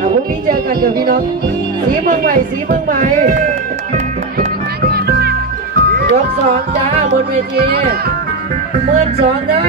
อ่าพรุ่งนี้เจอกันกับพี่น้องสีเมืองใหม่สีเมืองใหม่ยกสองจ้าบนเวทีเมื่อนสองนะ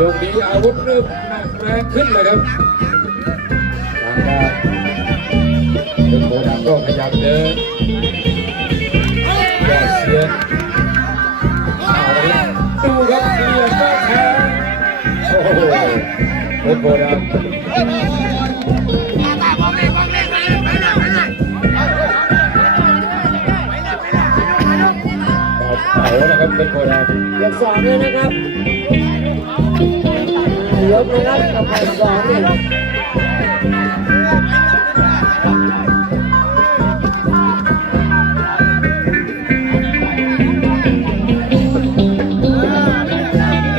ยกนี้อาวุธเริ่มหนักแรงขึ้นเลยครับทางด้านเป็นโคดำก็ขยับเดินยอดเสียนเอาละครับดูครับเสียนก็แทงโอ้โหเป็นโคดำเอานะครับเป็นโคดำยกสองเลยนะครับ ยกนะครับกับใครสองเนี่ย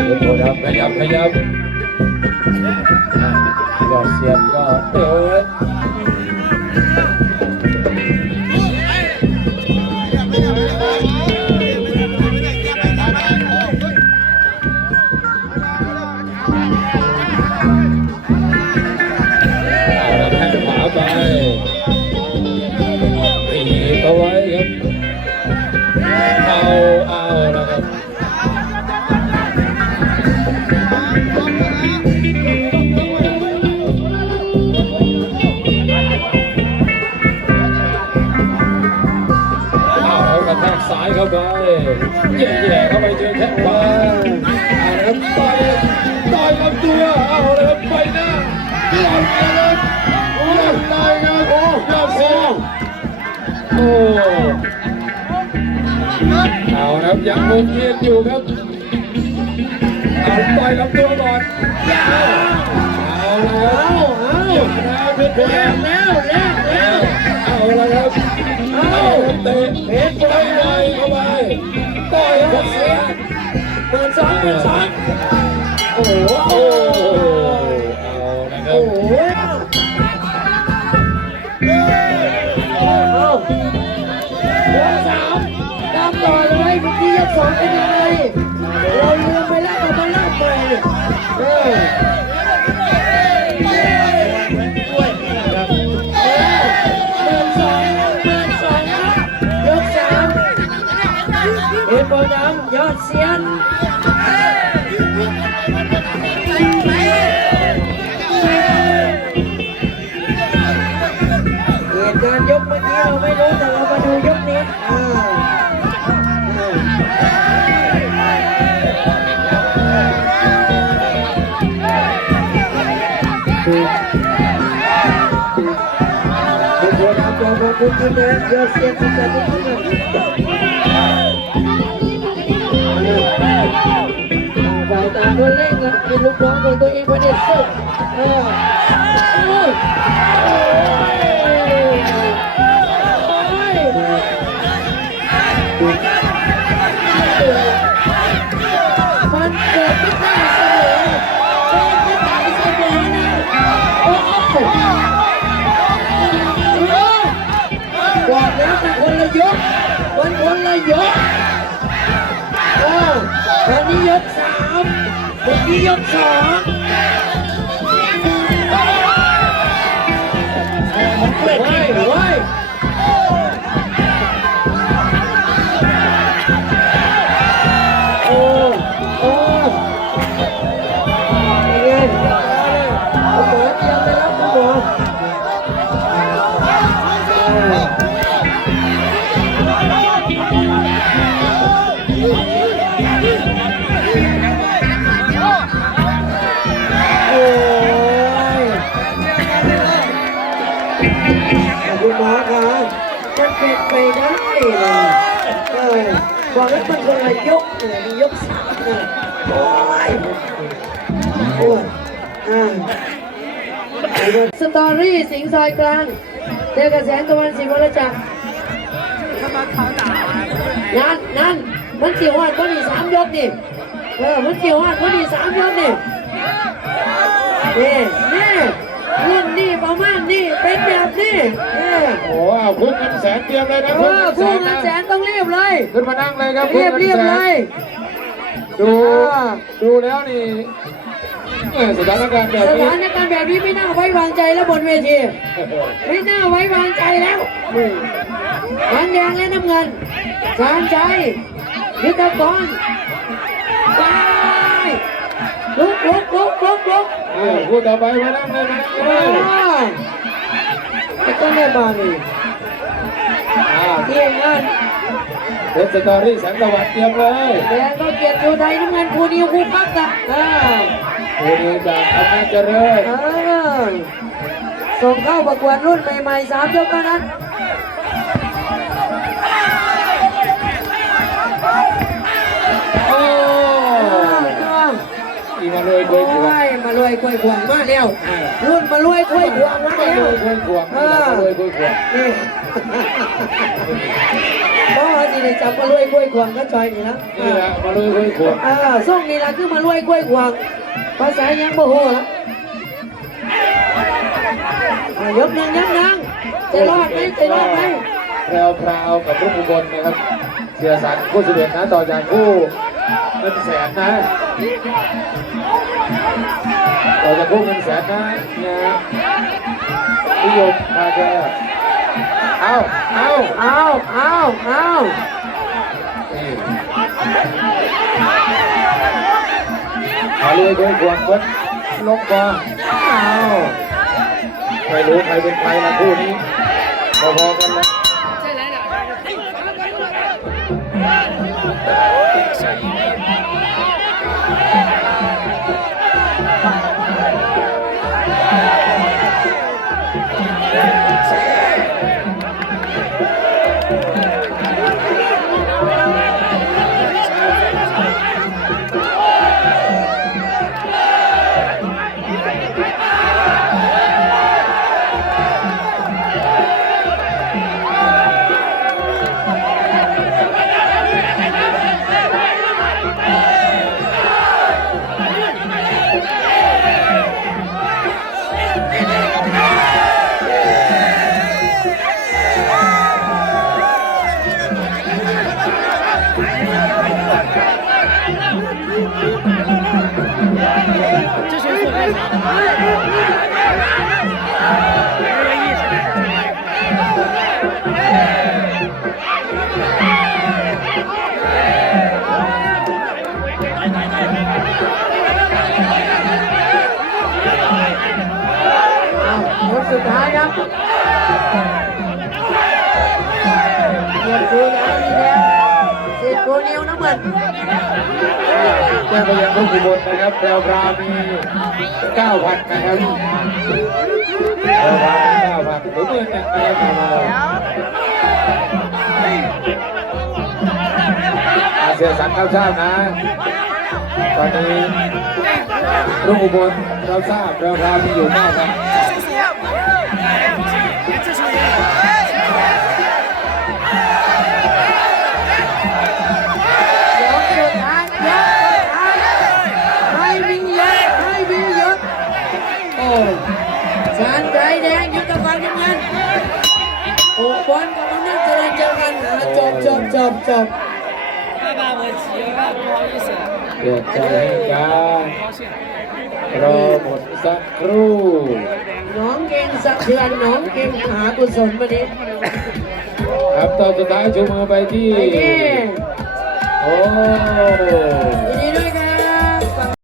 เป็นโคดำขยับขยับยอดเสียบก็เดินเอา ซ้ายเข้าไปแย่ๆเข้าไปเจอแข้งขวาเอาละครับต่อยต่อยลำตัวเอาละครับไปหน้าหลังนะครับหลังลายงานโอ้ยอดเสียงโอ้เอานะครับยังคงเงียบอยู่ครับเอาปล่อยลำตัวก่อนเอาแล้วเอาเอาหยุดนะเพชรแลกแล้วแลกแล้วเอาละครับ เอาเตะเพชรไปเลยเข้าไปต่อยครับเสียเปิดสองเปิดสองโอ้โหโอ้เอาละครัโอ้โหเอายกสามตามต่อเลยเมื่อกี้ยกสองเป็นยังไงเราลืมไปแล้วเอามาเล่าใหม่เออ ตัวน้ำตัวมาดูที่เดินเยอะเสียงที่จะดูที่นั่นฝ่ายต่างคนเล่นละเป็นลูกน้องของตัวเองประเด็นสุดเออโอ้ย ผมนี่ยกสามผมนนี้ยกสอง เป็นไปได้เลยเออบอกแล้วมันคนละยกเลยมียกสามเลยโอ้ยปวดอ่าสตอรี่สิงห์ซอยกลางเจอกับแสงตะวันสิวรจักรนั่นนั่นมันเกี่ยวหันคนอีสามยกนี่เออมันเกี่ยวหันคนอีสามยกนี่นี่นี่รุ่น นี่ประมาณนี่เป็นแบบนี้เออโอ้เอาคุณเงินแสนเตรียมเลยนะเออคู่เงินแสนต้องรีบเลยขึ้นมานั่งเลยครับเรียบเรียบเลย ดูดูแล้วนี่เออสถานการณ์แบบสนี้ถานการณ์แบบนี้ไม่น่าไว้วางใจแล้วบนเวทีไม่น่าไว้วางใจแล้วทั้งแดงและน้ำเงินสามชัยยุทธกรไป ลุกลุกลุกลุกลุกเออพูดต่อไปมานั่งเลยมานั่งเอเลยอไอ้ต้นแม่บานี่อ่าเที่ยงเงินเป็นสตอรี่แสงตะวันเตรียมเลยแดงก็เกียรติชูไทยน้ำเงินคูนิวคูปักอะเออคุณนี้จากอำนาจเจริญเออส่งเข้าประกวดรุ่นใหม่ๆสามยกเท่านั้นโอ้ มาเลยโอ้คุยกันยมารวยกล้วยขวางมาแล้วรุ่นมารวยกล้วยขวางมามาแล้เลวยคุยขวงมาเลยคุยขวงนี่เพราะว่าที่ได้จับมารวยกล้วยขวางก็จอยนี่นะนี่แหละมาเลยคุยขวงเออส่งนี่ละคือมารวยกล้วยขวางภาษายังบ่โหละอะยกหนึ่งยกหนึ่งจะรอดไหมจะรอดไหมแพรวพราวกับรุ่งอุบลนะครับ เสียสันคู่สิบเอ็ดนะต่อจากคู่เงินแสนนะ ต่อจากคู่เงินแสนนะเนี่ยนิยมมาแกเอาเอาเอาเอาเอานี่มาเลยคุยขวงวัดลงก่อนเอาไม่รู้ใครเป็นใครนะคู่นี้พอๆกันแล้ สุดท้ายครับเกียรติชูแล้วนี่แดง สิบกูนิวน้ำเงินแจ้งไปยังผู้บนนะครับแพรวพรามี9,000นะครับแพรวพรามี9,000หรือหมื่นหนึ่งนะครับอาเซียสันเขาทราบนะ ตอนนี้รุ่งอุบลเราทราบแพรวพรามีอยู่9,000ยกสุดท้ายยกสุดท้ บจบจบ 爸爸，我急了，不好意思。 เปลี่ยนใจให้กันรอหมดสักครู่ น้องเก่งสะเทือนน้องเก่งหากุศลวันนี้ ครับตอนสุดท้ายชูมือไปที่ ไอ้นี่ โอ้